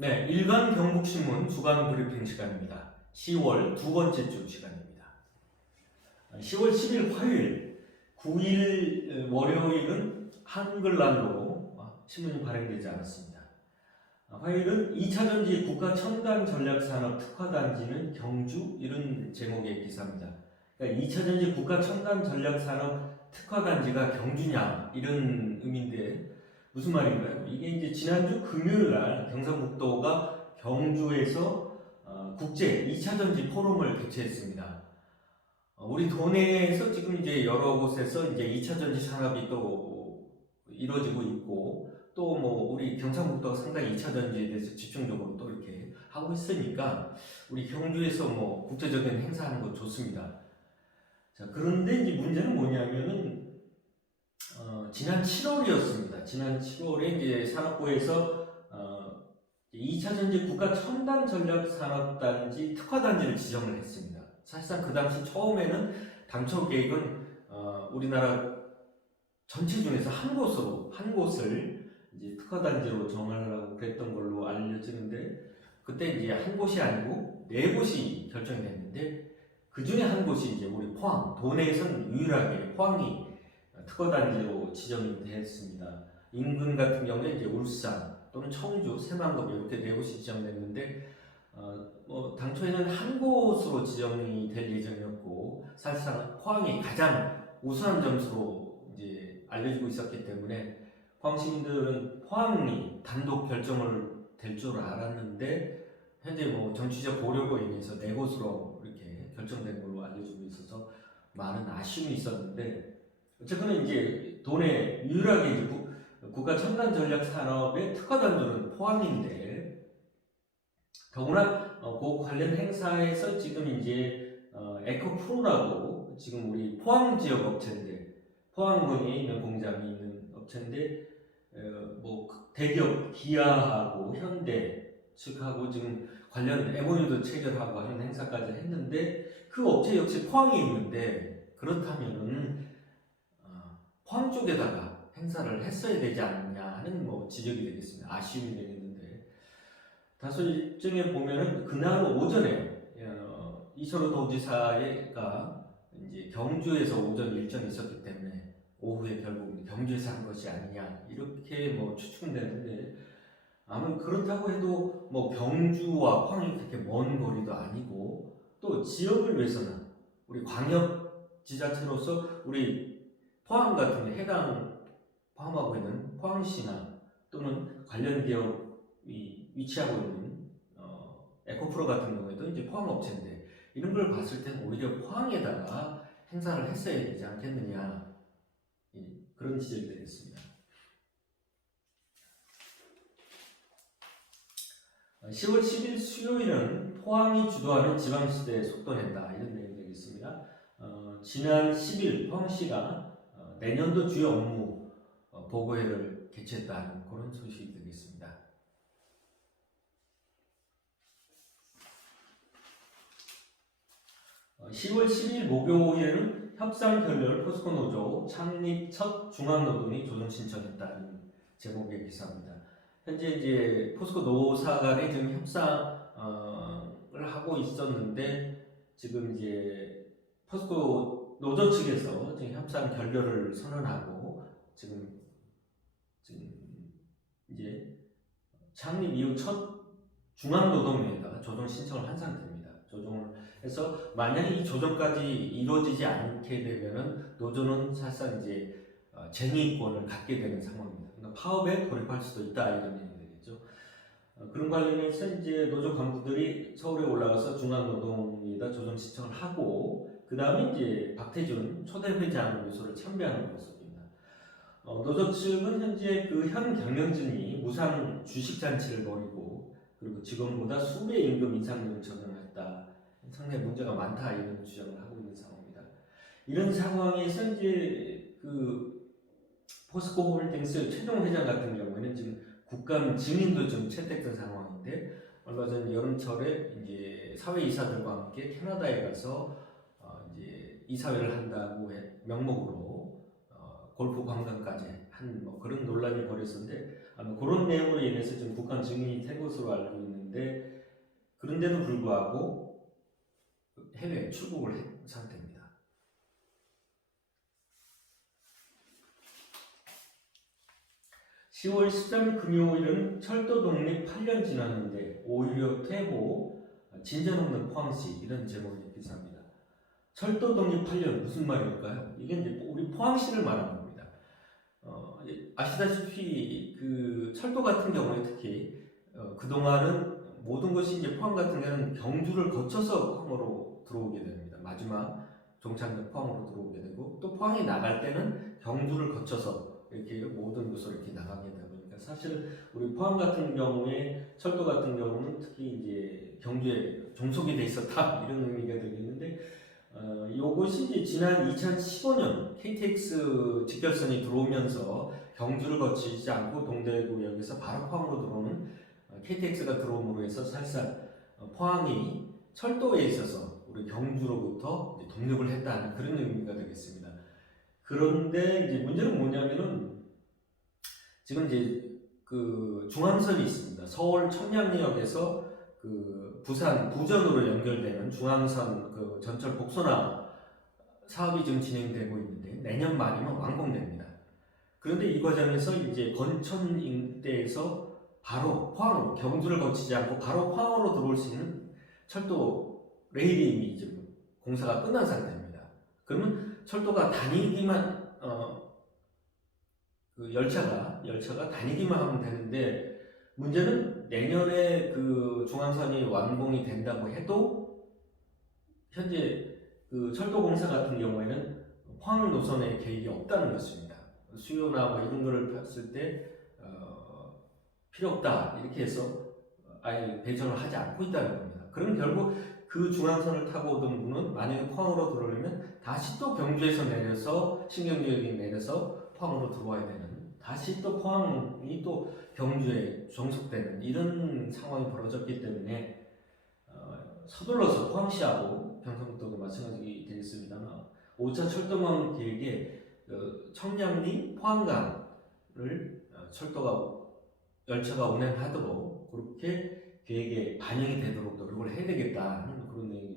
네, 일간 경북신문 주간 브리핑 시간입니다. 10월 두 번째 주 시간입니다. 10월 10일 화요일, 9일 월요일은 한글날로 신문이 발행되지 않았습니다. 화요일은 2차전지 국가첨단전략산업 특화단지는 경주, 이런 제목의 기사입니다. 그러니까 2차전지 국가첨단전략산업 특화단지가 경주냐, 이런 의미인데 무슨 말인가요? 이게 이제 지난주 금요일 날 경상북도가 경주에서 국제 2차전지 포럼을 개최했습니다. 우리 도내에서 지금 이제 여러 곳에서 이제 2차전지 산업이 또 이루어지고 있고, 또 뭐 우리 경상북도가 상당히 2차전지에 대해서 집중적으로 또 이렇게 하고 있으니까 우리 경주에서 뭐 국제적인 행사하는 거 좋습니다. 자, 그런데 이제 문제는 뭐냐면은 지난 7월이었습니다. 지난 7월에 이제 산업부에서 2차전지 국가첨단전략산업단지 특화단지를 지정을 했습니다. 사실상 그 당시 처음에는 당초 계획은 우리나라 전체 중에서 한 곳을 이제 특화단지로 정하려고 그랬던 걸로 알려지는데, 그때 이제 한 곳이 아니고 네 곳이 결정이 됐는데, 그 중에 한 곳이 이제 우리 포항, 도내에서는 유일하게 포항이 특허단지로 지정이 됐습니다. 인근 같은 경우에 이제 울산 또는 청주, 새만금 이렇게 네 곳이 지정됐는데, 뭐 당초에는 한 곳으로 지정이 될 예정이었고, 사실상 포항이 가장 우수한 점수로 이제 알려지고 있었기 때문에 포항 시민들은 포항이 단독 결정을 될 줄 알았는데, 현재 뭐 정치적 고려로 인해서 네 곳으로 이렇게 결정된 걸로 알려지고 있어서 많은 아쉬움이 있었는데, 어쨌거나 이제 도내 유일하게 이제 국가 첨단 전략 산업의 특화단지는 포항인데, 더구나 그 관련 행사에서 지금 이제 에코프로라고 지금 우리 포항 지역 업체인데, 포항군에 있는 공장이 있는 업체인데, 뭐 대기업 기아하고 현대 측하고 지금 관련 MOU도 체결하고 하는 행사까지 했는데, 그 업체 역시 포항에 있는데, 그렇다면은 포항 쪽에다가 행사를 했어야 되지 않느냐 하는 뭐 지적이 되겠습니다. 아쉬움이 되겠는데, 다소 일정에 보면은 그날 오전에 이철호 도지사가 이제 경주에서 오전 일정이 있었기 때문에 오후에 결국 경주에서 한 것이 아니냐, 이렇게 뭐 추측되는데, 아무튼 그렇다고 해도 뭐 경주와 포항이 그렇게 먼 거리도 아니고, 또 지역을 위해서는 우리 광역 지자체로서 우리 포항 같은 데 포함하고 있는 포항시나 또는 관련 기업이 위치하고 있는 에코프로 같은 경우에도 이제 포항 업체인데, 이런 걸 봤을 때는 오히려 포항에다가 행사를 했어야 되지 않겠느냐, 그런 지적이 되겠습니다. 10월 10일 수요일은 포항이 주도하는 지방시대에 속도낸다, 이런 내용이 되겠습니다. 지난 10일 포항시가 내년도 주요 업무 보고회를 개최했다는 그런 소식이 되겠습니다. 10월 10일 목요일에는 협상 결렬 포스코 노조 창립 첫 중앙노동이 조정 신청했다는 제목의 기사입니다. 현재 이제 포스코 노사 간에 지금 협상을 하고 있었는데, 지금 이제 포스코 노조 측에서 지금 협상 결렬을 선언하고 지금 이제 창립 이후 첫 중앙노동위에다가 조정 신청을 한 상태입니다. 조정을 해서 만약에 이 조정까지 이루어지지 않게 되면은 노조는 사실상 이제 쟁의권을 갖게 되는 상황입니다. 그러니까 파업에 돌입할 수도 있다, 이런 얘기 되겠죠. 그런 관련해서 이제 노조 간부들이 서울에 올라가서 중앙노동위에다 조정 신청을 하고, 그 다음에 이제 박태준 초대 회장 요소를 참배하는 모습입니다. 노조 측은 현재 그 현 경영진이 무상 주식 잔치를 벌이고, 그리고 직원보다 수배 임금 인상률을 적용했다, 상당히 문제가 많다, 이런 주장을 하고 있는 상황입니다. 이런 상황에서 이제 그 포스코 홀딩스 최종 회장 같은 경우에는 지금 국감 증인도 좀 채택된 상황인데, 얼마 전 여름철에 이제 사회 이사들과 함께 캐나다에 가서 이제 이사회를 한다고 명목으로 골프 관광까지 한 뭐 그런 논란이 벌였었는데 아마 그런 내용으로 인해서 지금 북한 증인이 된 것으로 알고 있는데 그런데도 불구하고 해외 출국을 한 상태입니다. 10월 13일 금요일은 철도 독립 8년 지났는데 오히려 퇴보 진전 없는 포항시 이런 제목의 기사입니다. 철도 독립 8년 무슨 말일까요? 이게 이제 우리 포항시를 말하는 겁니다. 아시다시피 그 철도 같은 경우에 특히 그동안은 모든 것이 이제 포항 같은 경우는 경주를 거쳐서 포항으로 들어오게 됩니다. 마지막 종착역 포항으로 들어오게 되고 또 포항에 나갈 때는 경주를 거쳐서 이렇게 모든 곳으로 이렇게 나가게 되다 보니까 사실 우리 포항 같은 경우에 철도 같은 경우는 특히 이제 경주에 종속이 돼 있었다 이런 의미가 되겠는데 요것이 이제 지난 2015년 KTX 직결선이 들어오면서 경주를 거치지 않고 동대구역에서 바로 포항으로 들어오는 KTX가 들어옴으로 해서 사실상 포항이 철도에 있어서 우리 경주로부터 이제 독립을 했다는 그런 의미가 되겠습니다. 그런데 이제 문제는 뭐냐면은 지금 이제 그 중앙선이 있습니다. 서울 청량리역에서 그 부산 부전으로 연결되는 중앙선 그 전철 복선화 사업이 지금 진행되고 있는데 내년 말이면 완공됩니다. 그런데 이 과정에서 이제 건천 일대에서 바로 포항으로 경주를 거치지 않고 바로 포항으로 들어올 수 있는 철도 레일이 이미 지금 공사가 끝난 상태입니다. 그러면 철도가 다니기만 그 열차가 다니기만 하면 되는데 문제는 내년에 그 중앙선이 완공이 된다고 해도 현재 그 철도 공사 같은 경우에는 포항 노선에 계획이 없다는 것입니다. 수요나 뭐 이런 거를 봤을 때 필요 없다 이렇게 해서 아예 배정을 하지 않고 있다는 겁니다. 그럼 결국 그 중앙선을 타고 오던 분은 만약에 포항으로 들어오려면 다시 또 경주에서 내려서 신경주역에 내려서 포항으로 들어와야 되는 다시 또 포항이 또 경주에 종속되는 이런 상황이 벌어졌기 때문에 서둘러서 포항시하고 경상북도도 마찬가지 되겠습니다만 5차 철도망 계획에 청량리 포항간을 열차가 운행하도록 그렇게 계획에 반영이 되도록 노력을 해야 되겠다는 그런 내용이